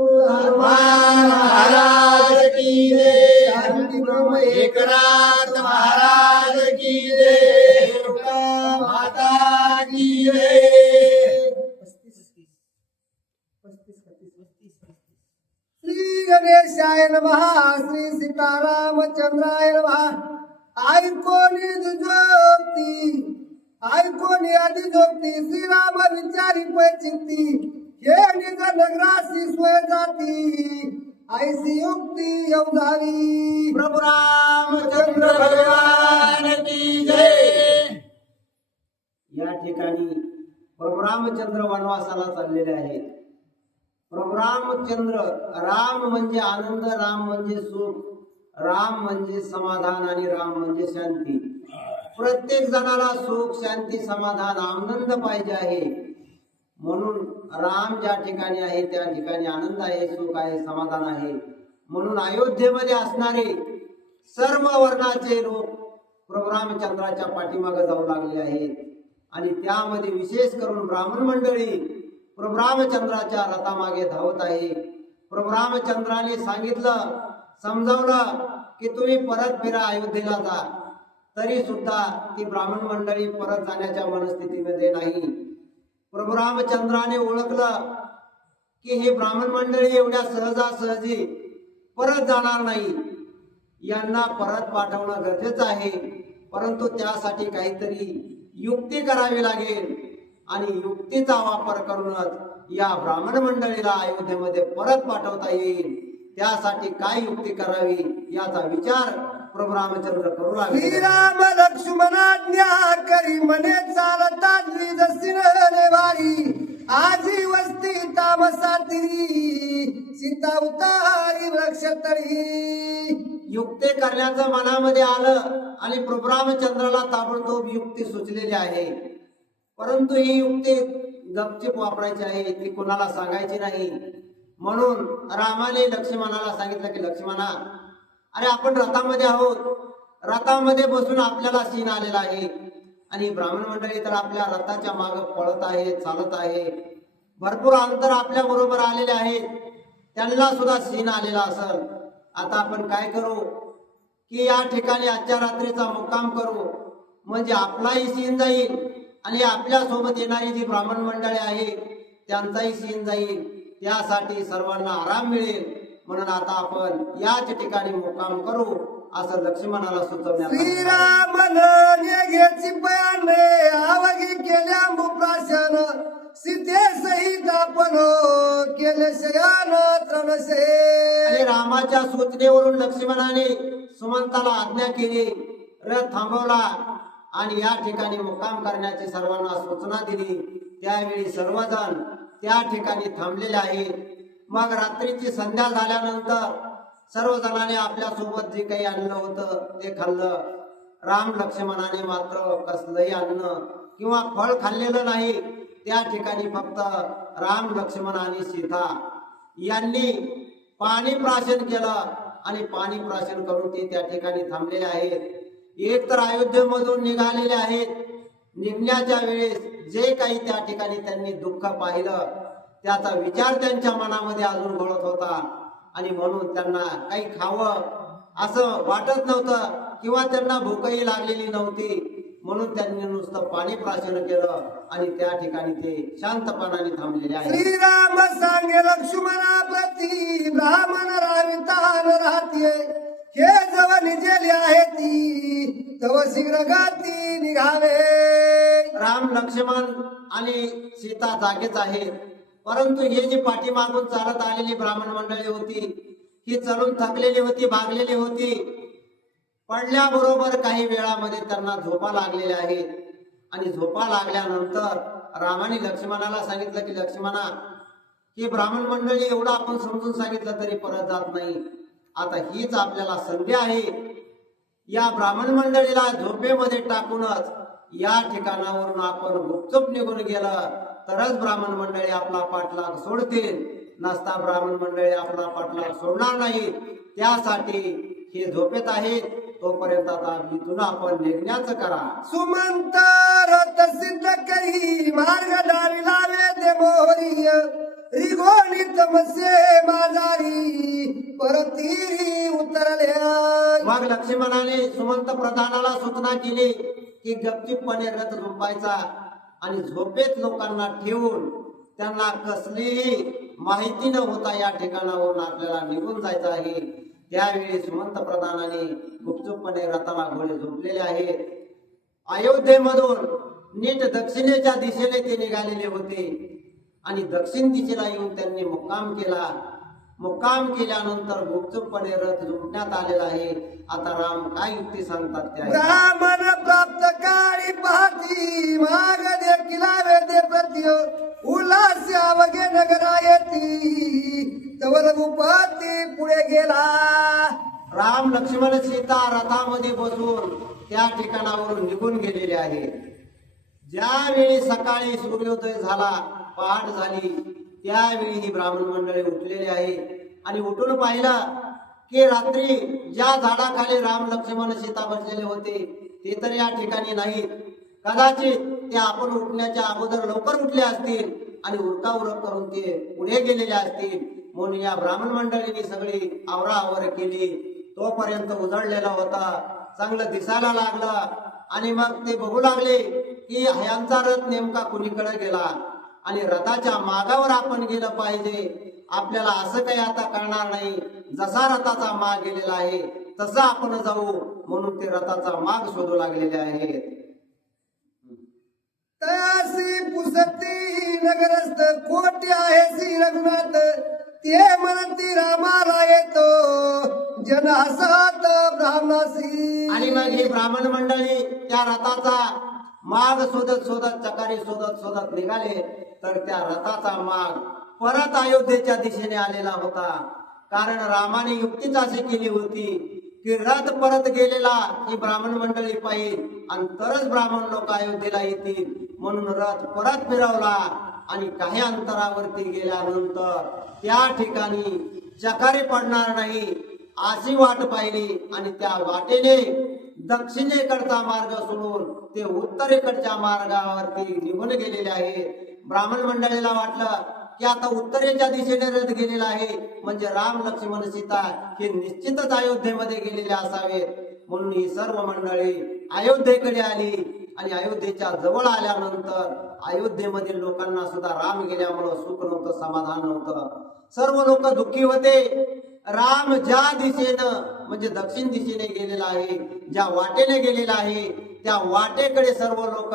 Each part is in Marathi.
हनुमान महाराज की जय। शांती ब्रह्म एकनाथ महाराज की जय। माता की जय। श्री गणेशाय नमः श्री सीतारामचंद्राय नमः। ऐकोनी जोक्ती ऐकोनी आदि जोक्ती श्रीराम विचारी पैचिंती। हे अनेक नगरासी सोय जाती. ऐसी युक्ती अवधारी प्रभु रामचंद्र भगवान की जय. या ठिकाणी प्रभू रामचंद्र वनवासाला चाललेले आहेत. प्रभू रामचंद्र राम म्हणजे आनंद राम म्हणजे सुख राम म्हणजे समाधान आणि राम म्हणजे शांती. प्रत्येक जणाला सुख शांती समाधान आनंद पाहिजे आहे. म्हणून राम ज्या ठिकाणी आहे त्या ठिकाणी आनंद आहे सुख आहे समाधान आहे. म्हणून अयोध्येमध्ये असणारे सर्व वर्णाचे लोक प्रभू रामचंद्राच्या पाठीमागे जाऊ लागले आहेत. आणि त्यामध्ये विशेष करून ब्राह्मण मंडळी प्रभू रामचंद्राच्या रथामागे धावत आहे. प्रभू रामचंद्राने सांगितलं समजावलं की तुम्ही परत फिरा अयोध्येला जा. तरी सुद्धा ती ब्राह्मण मंडळी परत जाण्याच्या मनस्थितीमध्ये नाही. प्रभू रामचंद्राने ओळखलं की हे ब्राह्मण मंडळी एवढ्या सहजासहजी परत जाणार नाही. यांना परत पाठवणं गरजेचं आहे. परंतु त्यासाठी काहीतरी युक्ती करावी लागेल. आणि युक्तीचा वापर करूनच या ब्राह्मण मंडळीला अयोध्येमध्ये परत पाठवता येईल. त्यासाठी काय युक्ती करावी याचा विचार प्रभू रामचंद्र करू लागले. श्रीराम लक्ष्मणाज्ञा करी मने चालता जसी वारी आजी वस्ती तामसाती सीता उतारी वृक्ष तळी युक्ती करण्याचं मनामध्ये आलं आणि प्रभू रामचंद्राला ताबडतोब युक्ती सुचलेली आहे. परंतु ही युक्ती गपचिप वापरायची आहे ती कोणाला सांगायची नाही. म्हणून रामाने लक्ष्मणाला सांगितलं की लक्ष्मणा अरे आपण रथामध्ये आहोत. रथामध्ये बसून आपल्याला सीन आलेला आहे. आणि ब्राह्मण मंडळी तर आपल्या रथाच्या माग पळत आहे चालत आहे. भरपूर अंतर आपल्या बरोबर आलेले आहेत. त्यांना सुद्धा सीन आलेला असेल. आता आपण काय करू? की या ठिकाणी आजच्या रात्रीचा मुक्काम करू. म्हणजे आपलाही सीन जाईल आणि आपल्यासोबत येणारी जी ब्राह्मण मंडळी आहे त्यांचाही सीन जाईल. त्यासाठी सर्वांना आराम मिळेल. म्हणून आता आपण याच ठिकाणी मुक्काम करू असं लक्ष्मणाला सुचवण्यात आलं. श्रीराम घेची पयाने आवगी केल्या मुप्राशन सीते सहित आपण केले शयान आणि रामाच्या सूचनेवरून लक्ष्मणाने सुमंताला आज्ञा केली रथ थांबवला आणि या ठिकाणी मुक्काम करण्याची सर्वांना सूचना दिली. त्यावेळी सर्वजण त्या ठिकाणी थांबलेले आहेत. मग रात्रीची संध्या झाल्यानंतर सर्वजणांनी आपल्यासोबत जे काही आणलं होतं ते खाल्लं. राम लक्ष्मणाने मात्र कसलंही अन्न किंवा फळ खाल्लेलं नाही त्या ठिकाणी फक्त राम लक्ष्मण आणि सीता यांनी पाणी प्राशन केलं आणि पाणी प्राशन करून ते त्या ठिकाणी थांबलेले आहेत. एक तर अयोध्येमधून निघालेले आहेत. निघण्याच्या वेळेस जे काही त्या ठिकाणी त्यांनी दुःख पाहिलं त्याचा विचार त्यांच्या मनामध्ये अजून घोळत होता. आणि म्हणून त्यांना काही खावं असं वाटत नव्हतं किंवा त्यांना भूकही लागलेली नव्हती. म्हणून त्यांनी नुसतं पाणी प्राशन केलं आणि त्या ठिकाणी ते शांतपणाने थांबलेले आहेत. श्रीराम सांगे लक्ष्मणा प्रती ब्राह्मण रावितान राहते हे जव निजेली आहे ती तव शीघ्र गाती निघावे. राम लक्ष्मण आणि सीता जागेच आहेत. परंतु हे जी पाठीमागून चालत आलेली ब्राह्मण मंडळी होती ही चलून थकलेली होती भागलेली होती पडल्याबरोबर काही वेळामध्ये त्यांना झोपा लागलेल्या आहेत. आणि झोपा लागल्यानंतर रामाने लक्ष्मणाला सांगितलं की लक्ष्मणा ही ब्राह्मण मंडळी एवढं आपण समजून सांगितलं तरी परत जात नाही. आता हीच आपल्याला संधी आहे. या ब्राह्मण मंडळीला झोपेमध्ये टाकूनच या ठिकाणावरून आपण गुपचूप निघून गेलं. तरच ब्राह्मण मंडळी आपला पाठलाग सोडतील. नसता ब्राह्मण मंडळी आपला पाठलाग सोडणार नाही. त्यासाठी हे झोपेत आहेत. तोपर्यंत आता इथून आपण निघण्याचं करा. सुमंत रथ सिद्ध करी. मार्ग डावी लावे दे मोहरी. रिगोणी तमसे माझारी परती उतरले. मग लक्ष्मणाने सुमंत प्रधानाला सूचना केली की गपचीपणे रथ झोपायचा. आणि झोपेत लोकांना ठेवून त्यांना कसलीही माहिती न होता या ठिकाणावरून आपल्याला निघून जायचं आहे. त्यावेळी सुमंत प्रधानांनी गुपचूपपणे रथाला घोडे झोपलेले आहेत. अयोध्येमधून नीट दक्षिणेच्या दिशेने ते निघालेले होते. आणि दक्षिण दिशेला येऊन त्यांनी मुक्काम केला. मुक्काम केल्यानंतर गुपचूपपणे रथ झुंपण्यात आलेला आहे. आता राम काय युक्ती सांगतात त्या? ब्राह्मण प्राप्त काळी पाहती माग देखील वेदे प्रति उल्हास अवघे नगरा येती तवर भूपती पुढे गेला. राम लक्ष्मण सीता रथामध्ये बसून त्या ठिकाणावरून निघून गेलेले आहेत ज्यावेळी सकाळी सूर्योदय झाला पहाट झाली त्यावेळी ही ब्राह्मण मंडळी उठलेली आहे आणि उठून पाहिलं की रात्री ज्या झाडाखाली राम लक्ष्मण सीता बसलेले होते ते तर या ठिकाणी नाहीत. कदाचित ते आपण उठण्याच्या अगोदर लवकर उठले असतील आणि उरका उरक करून ते पुढे गेलेले असतील. म्हणून या ब्राह्मण मंडळींनी सगळी आवराआवर केली. तोपर्यंत उजळलेला होता. चांगलं दिसायला लागलं आणि मग ते बघू लागले की ह्यांचा रथ नेमका कुणीकडे गेला? आणि रथाच्या मागावर आपण गेलं पाहिजे. आपल्याला असं काही आता करणार नाही. जसा रथाचा माग गेलेला आहे तसं आपण जाऊ म्हणून ते रथाचा माग शोधू लागलेले आहेत. पुसती नगरस्थ कोटी आहे श्री रघुनाथ. ते म्हणती रामाला येतो. जन हसत ब्राह्मणासी. आणि मग ही ब्राह्मण मंडळी त्या रथाचा माग शोधत शोधत चकारी शोधत शोधत निघाले तर त्या रथाचा माग परत अयोध्येच्या दिशेने आलेला होता. कारण रामाने युक्तीच अशी केली होती की रथ परत गेलेला ही ब्राह्मण मंडळी पाहिजे आणि तरच ब्राह्मण लोक अयोध्येला येतील. म्हणून रथ परत फिरवला आणि काही अंतरावरती गेल्यानंतर त्या ठिकाणी चकारी पडणार नाही. अशी वाट पाहिली आणि त्या वाटेने दक्षिणेकडचा मार्ग सोडून ते उत्तरेकडच्या मार्गावरती निघून गेलेले आहे. ब्राह्मण मंडळीला वाटलं की आता उत्तरेच्या दिशेने रथ गेलेला आहे. म्हणजे राम लक्ष्मण सीता हे निश्चितच अयोध्येमध्ये गेलेले असावेत. म्हणून ही सर्व मंडळी अयोध्येकडे आली आणि अयोध्येच्या जवळ आल्यानंतर अयोध्येमधील लोकांना सुद्धा राम गेल्यामुळं सुख नव्हतं समाधान नव्हतं. सर्व लोक दुःखी होते. राम ज्या दिशेनं म्हणजे दक्षिण दिशेने गेलेला आहे ज्या वाटेने गेलेला आहे त्या वाटेकडे सर्व लोक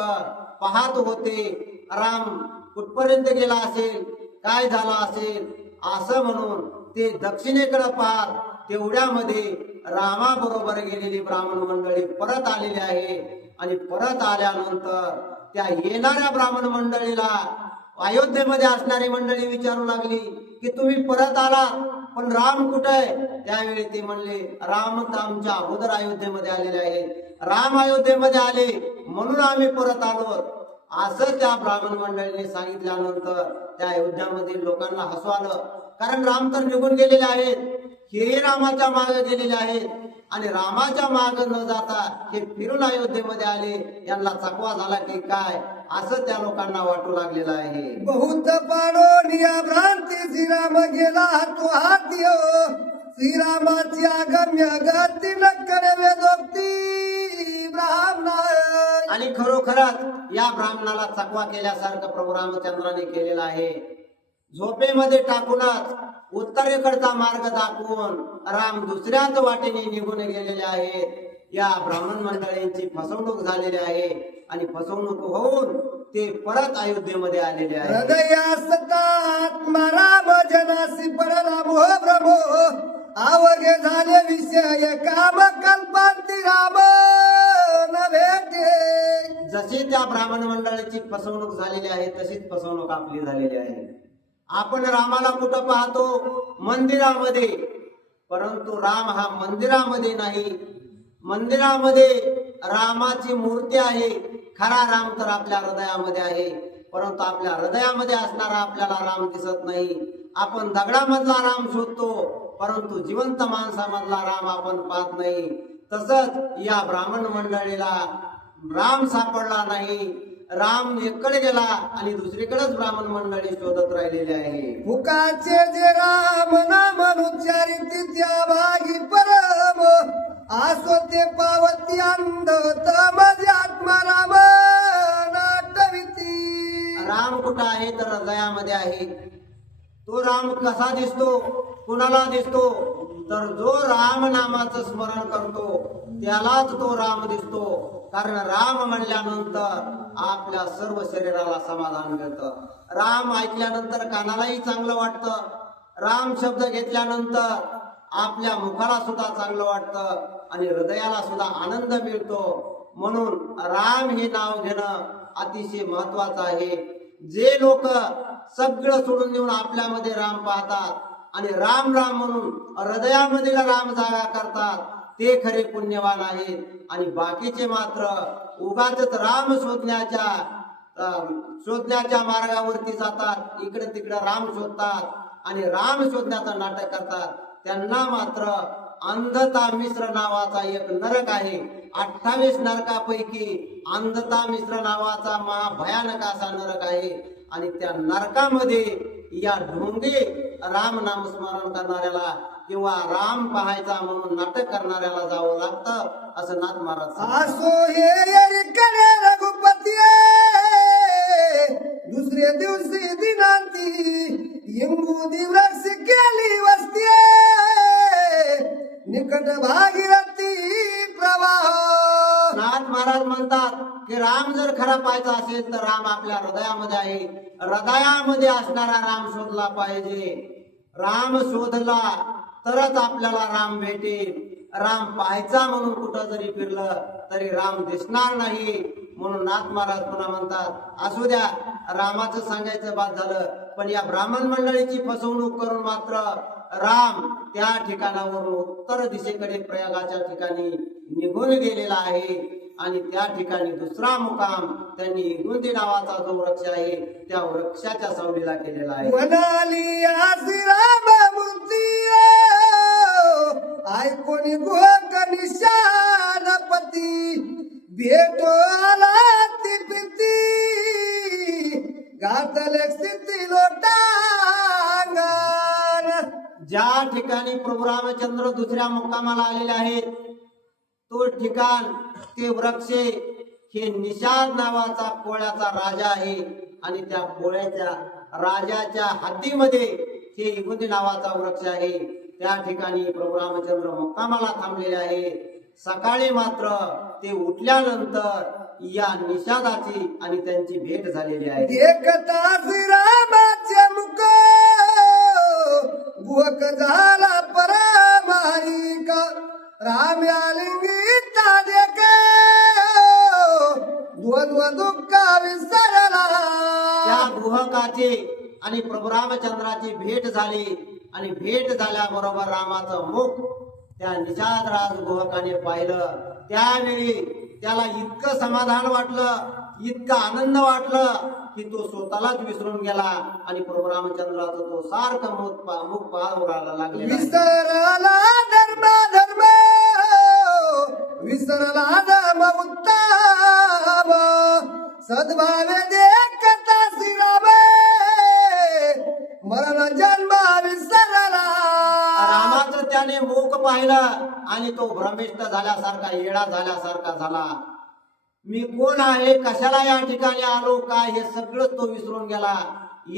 पाहत होते राम कुठपर्यंत गेला असेल काय झाला असेल असं म्हणून ते दक्षिणेकडे पाहत तेवढ्यामध्ये रामाबरोबर गेलेली ब्राह्मण मंडळी परत आलेली आहे. आणि परत आल्यानंतर त्या येणाऱ्या ब्राह्मण मंडळीला अयोध्येमध्ये असणारी मंडळी विचारू लागली की तुम्ही परत आला पण राम कुठं आहे? त्यावेळी ते म्हणले राम तर आमच्या अगोदर अयोध्येमध्ये आलेले आहेत राम अयोध्येमध्ये आले म्हणून आम्ही परत आलो. असं त्या ब्राह्मण मंडळीने सांगितल्यानंतर त्या अयोध्यामधील लोकांना हसू आलं. कारण राम तर निघून गेलेले आहेत. हेही रामाच्या मागे गेलेले आहेत. आणि रामाच्या मागे न जाता हे फिरून अयोध्येमध्ये आले. यांना चकवा झाला की काय? असं त्या लोकांना वाटू लागलेलं आहे. बहुत पाडोनिया भ्रांती श्रीराम गेला तो हाती श्रीरामाची आगम्य गती नक्करे वेदोक्ती ब्राह्मणा आणि खरोखरच या ब्राह्मणाला चकवा केल्यासारखं प्रभू रामचंद्राने केलेला आहे. झोपेमध्ये टाकूनच उत्तरेकडचा मार्ग दाखवून राम दुसऱ्याच वाटेने निघून गेलेले आहेत. या ब्राह्मण मंडळींची फसवणूक झालेली आहे. आणि फसवणूक होऊन ते परत अयोध्येमध्ये आलेले आहे हृदयासतात राम जनासी पडला मोह भ्रमो आवगे झाले विषय काम कल्पांती राम. न भेटे. जशी त्या ब्राह्मण मंडळीची फसवणूक झालेली आहे तशीच फसवणूक आपली झालेली आहे. आपण रामाला कुठं पाहतो? मंदिरामध्ये. परंतु राम हा मंदिरामध्ये नाही. मंदिरामध्ये रामाची मूर्ती आहे. खरा राम तर आपल्या हृदयामध्ये आहे परंतु आपल्या हृदयामध्ये असणारा आपल्याला राम दिसत नाही. आपण दगडामधला राम शोधतो परंतु जिवंत माणसामधला राम आपण पाहत नाही. तसंच या ब्राह्मण मंडळीला राम सापडला नाही. राम एकडे गेला आणि दुसरीकडेच ब्राह्मण मंडळी शोधत राहिलेले आहे. फुकाचे जे राम नाम उच्चारित त्या भागी परत आस्वते ते पावती अंध तमजे आत्माराम नाटविती. राम कुठं आहे तर हृदयामध्ये आहे? तो राम कसा दिसतो? कुणाला दिसतो? तर जो राम नामाचं स्मरण करतो त्यालाच तो राम दिसतो. कारण राम म्हणल्यानंतर आपल्या सर्व शरीराला समाधान मिळतं. राम ऐकल्यानंतर कानालाही चांगलं वाटतं. राम शब्द घेतल्यानंतर आपल्या मुखाला सुद्धा चांगलं वाटतं. आणि हृदयाला सुद्धा आनंद मिळतो. म्हणून राम हे नाव घेणं अतिशय महत्वाचं आहे. जे लोक सगळं सोडून देऊन आपल्यामध्ये राम पाहतात आणि राम राम म्हणून हृदयामध्ये राम जागा करतात ते खरे पुण्यवान आहेत. आणि बाकीचे मात्र उगाच राम शोधण्याच्या शोधण्याच्या मार्गावरती जातात. इकडे तिकडे राम शोधतात आणि राम शोधण्याचं नाटक करतात. त्यांना मात्र अंधता मिश्र नावाचा एक नरक आहे. अठ्ठावीस नरकापैकी अंधता मिश्र नावाचा महाभयानक असा नरक आहे. आणि त्या नरकामध्ये या ढोंगे राम नामस्मरण करणाऱ्याला किंवा राम पाहायचा म्हणून नाटक करणाऱ्याला जावं लागतं असं नाथ महाराज रघुपती दुसरे दिवशी दिनांती केली वस्ती निकट भागीरथी प्रवाह. नाथ महाराज म्हणतात की राम जर खरा पाहायचा असेल तर राम आपल्या हृदयामध्ये आहे. हृदयामध्ये असणारा राम शोधला पाहिजे. राम शोधला तरच आपल्याला राम भेटेल. राम पाहायचा म्हणून कुठं जरी फिरलं तरी राम दिसणार नाही. म्हणून नाथ महाराज पुन्हा म्हणतात असू द्या रामाचं सांगायचं बाद झालं पण या ब्राह्मण मंडळीची फसवणूक करून मात्र राम त्या ठिकाणावरून उत्तर दिशेकडे प्रयागाच्या ठिकाणी निघून गेलेला आहे. आणि त्या ठिकाणी दुसरा मुकाम त्यांनी इगुंदी नावाचा जो वृक्ष आहे त्या वृक्षाच्या सावलीला केलेला आहे. म्हणाली आसी राम गोक निशानपती भेटो ठिकाणी प्रभू रामचंद्र दुसऱ्या मुक्कामाला आलेले आहेत. तो ठिकाण ते वृक्ष हे निषाद नावाचा कोळ्याचा राजा आहे. आणि त्या कोळ्याच्या राजाच्या हद्दीमध्ये हे इगुंदी नावाचा वृक्ष आहे. त्या ठिकाणी प्रभू रामचंद्र मुक्कामाला थांबलेले आहे. सकाळी मात्र ते उठल्यानंतर या निषादाची आणि त्यांची भेट झालेली आहे. एक तास रामाचे मुका बुहक झाला परमारिक राम्यालिंगीता देख. द्वंद्व दुःख विसरला. त्या गृहकाची आणि प्रभू रामचंद्राची भेट झाली. आणि भेट झाल्याबरोबर रामाचं मुख त्या निषाद राज गुहकाने पाहिलं. त्यावेळी त्याला इतकं समाधान वाटलं इतकं आनंद वाटलं. की तो स्वतःलाच विसरून गेला आणि प्रभू रामचंद्राचं तो सारखं मुख मुख पाहू लागलेला आहे. विसरला धर्म धर्म. विसरला धर्म उत्तम सद्भावे देखता श्रीराम. मरण जन्म विसरला. रामाचं त्याने मुख पाहिलं आणि तो भ्रमिष्ट झाल्यासारखा येडा झाल्यासारखा झाला. मी कोण आहे? कशाला या ठिकाणी आलो? काय? हे सगळं तो विसरून गेला.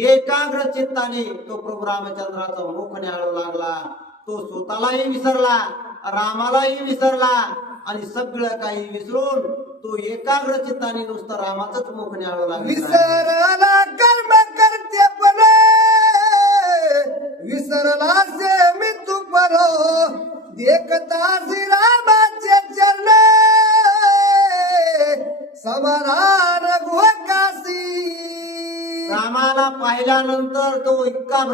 एकाग्र चित्ताने तो प्रभू रामचंद्राचं मुख न्याळू लागला. तो स्वतःलाही विसरला रामालाही विसरला आणि सगळं काही विसरून तो एकाग्र चित्ताने नुसतं रामाचंच मुख न्याळू लागला. विसरला कर्म करते पण विसरला से मी तू परो देखता श्री रामा समाधान गुहकासी. रामाला पाहिल्यानंतर तो इतका